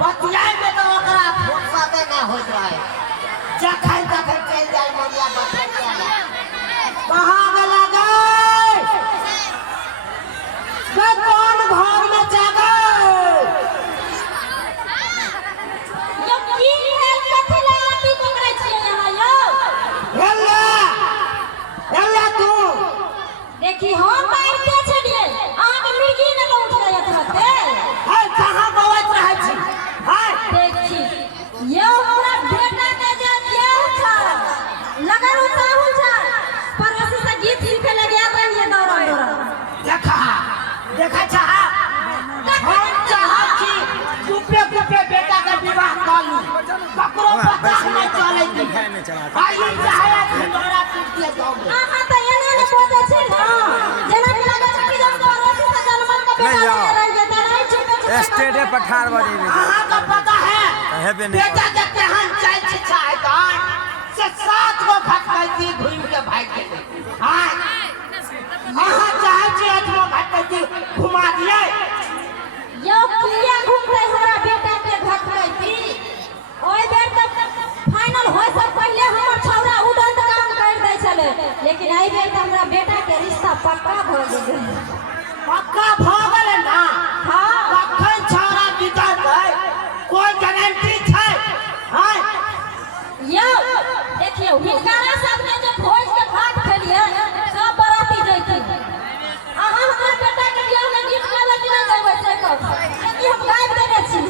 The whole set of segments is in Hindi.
बतियाए में तो ओकरा फुर्सते ना होत रहे जखन तखन चल जाए मोरिया बतिया कहां गेला गए से कौन घर में जागे यो की है कथि ला आती पकड़ै छियै यहां यो हेला तू देखी हम मारते छलिए आहाँ के मिर्गी न उठ जाय रहते है कहां बवत रहे छी है देखी यो हमरा बेटा के जे बियाह था लगन उताहु था पड़ोसी से गीत सीखे लगे रहिए दौरा देखा चाहा हम चाहा छी गुपे गुपे बेटा के विवाह करू ककरो पता नहीं चले दी आई चाहे ढोरा टूट दिए जाओगे आहा त एने ने बोले छै न जना के लगे छै कि जब पड़ोसी से जन्मल का बेटा रह जेता नहीं छै स्टेडे पठार बजे आहा का पता है बेटा के केहन चाल छिछा है गान से 7 गो भटकैती घूम के भाग गेलै हां आहा चाहे छी अठमो भटकैती घुमा दिए यो किया घूमते हमरा बेटा के भटकैती ओइ बेर तक फाइनल होय से पहले हमर छौरा उदंत काम कर दै छले लेकिन आई बेर त हमरा बेटा के रिश्ता पक्का भ गेलै पक्का भ गेलै ना हां कखन छौरा बिततै कोई गारंटी छै हां यो देखियो हिनकारा सब ने जे भोज के भात खेलिए सब बराती जैती अहाँ हमर बेटा के बियाह में गीत गाबै कि नहीं गाबै से कह कि हम गाबि देने छी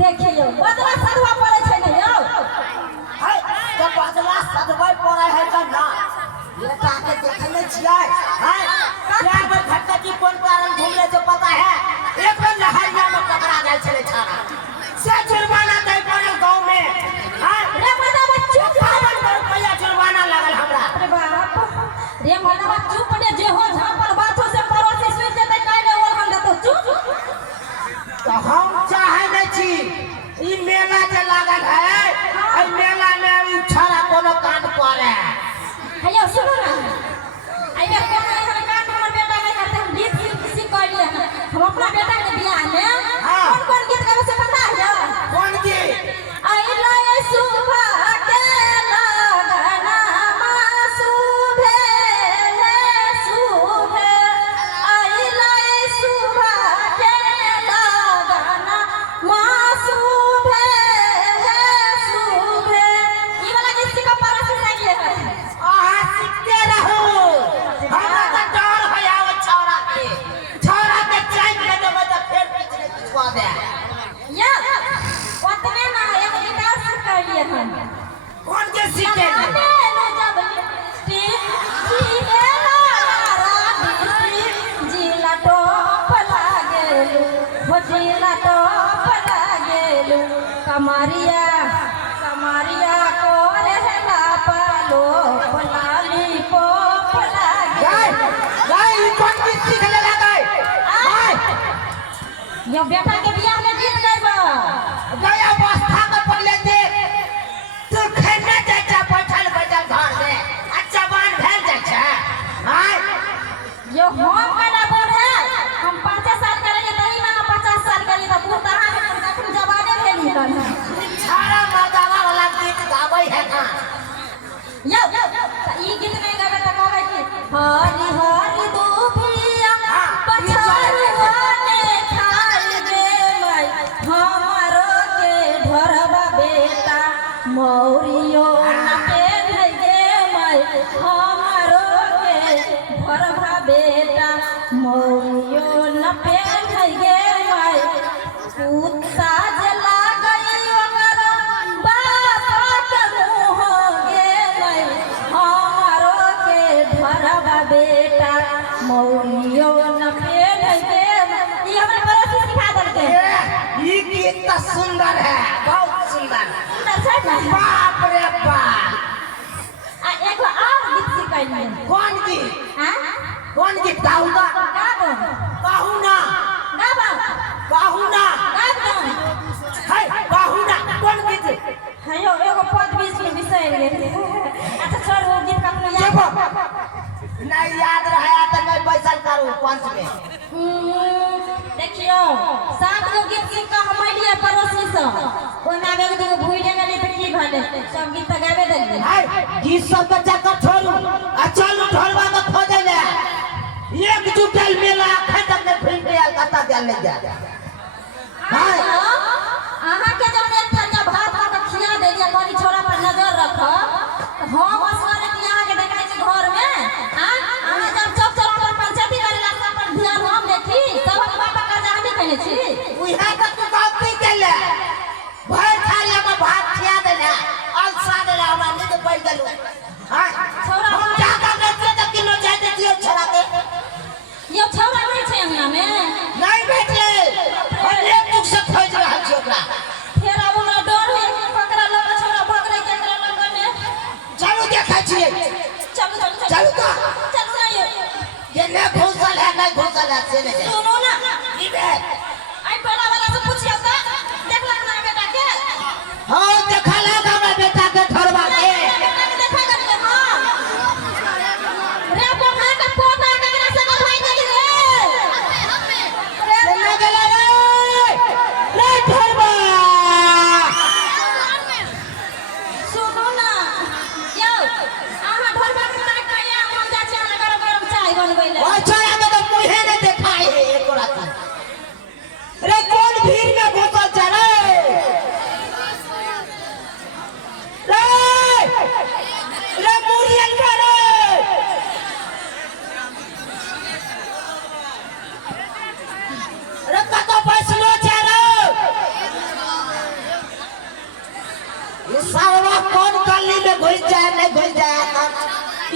देखियो बदला सदवा पड़े छै ने यो है जब बदला सदबै पड़ै है त ना बेटा के देखले छियै है क्या में भटकी कोन कारण घूमले जो पता है एक बार लहरिया में पकड़ा गए छले छाड़ा से जुर्माना दे पड़े गांव में है रे मदवा चुप 52 रुपया जुर्माना लगल हमरा अरे बाप रे मदवा चुप ने जे हो झापल बातो से पड़ोसी सुन जेतै काहे ने ओल हम तो चुप तो हम चाहे नहीं छी ई मेला जे लागल है ए मेला में ई छाड़ा कोनो कांड करे हेलो सुनो ना आई में कोनो एहन कांड हमर बेटा नहीं करते हम गीत सीख कर लिए हम अपना बेटा के बियाह में कौन कौन गीत गावे से पता है कौन की आई लाए सुबह के लगना सुबह आई लाए सुबह के लगना सुबह ई वाला गीत सीख पड़ोसी से लिए आहा सीखते रहो हमरा त डर है आव छौरा के चाय ले देबे त फेर पीछे पिछवा दे या ओतने ना एक गिटार सीख कर लिए हम कौन के सीखे कमारिया कमारिया को रहला पालो पलाली पोपला गाय गाय ई कौन की सीख ले गए हाय यो बेटा के बियाह में गीत गाइबा गए अवस्था के पहले देख तू खेलने जाता बैठल बैठल घर में आ जवान भेल जाय छै हाय यो हम कना बोल है हम 5 साल के रहिए तही ना 50 साल के लिए तो बूढ़ा है कखन जवाने भेली कन छाड़ा मर्दावा वाला गीत गाबै है का यो ई गीत नहीं गावे त कहबै कि हरी हरी दुभिया पछरुआ ने खाई गे मैं हमरो के ढरबा बेटा मौरियो न पे गे मैं हमरो के ढरबा बेटा मौरियो न पे गे मैं कुत्ता जला गई ओकर बाबा के मुंह गे मैं हमरो के ढरबा बेटा मौरियो न पे गे ई हमर पड़ोसी सिखा देलके ये गीत तो सुंदर है बहुत सुंदर सुंदर छै ना बाप रे बाप आ एगो और गीत सिखैली कौन गीत हां कौन गीत गाऊंगा गाबो कहू ना गाबो कहू ना गाबो है कहू ना कौन गीत हयो एगो पद बीच में बिसर गेल अच्छा छोड़ वो गीत कखनो याद नहीं याद रहे तो मैं बैसल करूं पंच में देखियो 7 गो गीत सीख के हम लिए पड़ोसी दे सब गीत गावे दे हाय गीत सब के चक्कर छोड़ू आ चलू ढोलवा के खोजे ले एक जुटल मेला खत्म ने फिर के कता दे ले जा हाय आहा के जब एक ठंडा भात का खिया दे दिया कोनी छोरा पर नजर रख हम असवारे के यहां के देखाई छै घर में हां आहा जब चौक चौक पर पंचायती करे रास्ता पर ध्यान हम देखी तब हम बाबा का जाने कहले छी उहा तक तू गलती केले भर थालिया में भात खिया देला अलसा देला हमरा नींद पड़ गेलू हां छोरा हम जाका बेचे त किलो जाय दे दियो छोरा के ये छोरा नहीं छै हमरा में नहीं भेटले और एक दुख से खोज रहल छी ओकरा फेर अब हमरा डर होय पकड़ा लग छोरा भगरे केकरा लग में चलू देखै छियै चल चलू तो चल जाइए ये ने घुसल है नहीं घुसल है से नहीं सुनो ना ई बे आई पहला वाला से पूछियो त देखला ना बेटा के हां देखला हमरा बेटा के ठरवा के बेटा के देखा कर हां रे बना के पोता केकरा से भाई गेली रे से न गेला रे ठरवा सुनो ना यो आहा ढोलबा के ना कहिया मन जा छै ना गरम गरम चाय बनबै ले ओ छोरा के तो मुहे ने देखाई है एको रात रे कौन भीड़ में घुसल छ रे रे मुरियल करे रे कतो फैसलो छ रे ये सावरा कौन गली में घुस जाए नहीं घुस जाए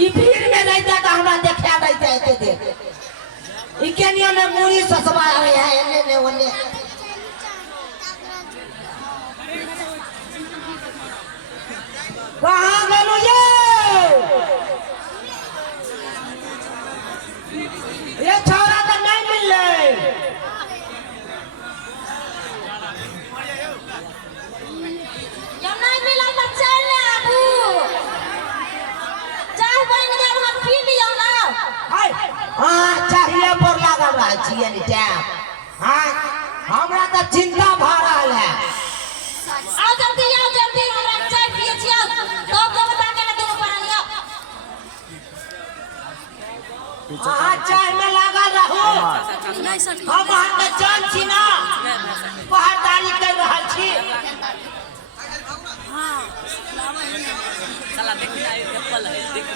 ई भीड़ में नहीं जाता हमरा देखा नहीं जाते दे ई केनिया में मुरी ससवा है एने ने ओने कहां गेलू ये छोरा तो नहीं मिलले यो नहीं मिला त चल ले आबू चाय बन गेल हम पी लियो ना हाय हां चाहिए पर लागल रह छिए नि टाइम हां हमरा तो चिंता भ रहल है आओ जल्दी हमरा चाय पिए छियो तब तो बता के दोनों पर आनियो हां चाय में लागल रहू हम अहाँ के जान छी ना पहरदारी कर रहल छी साला देखिए एप्पल है देख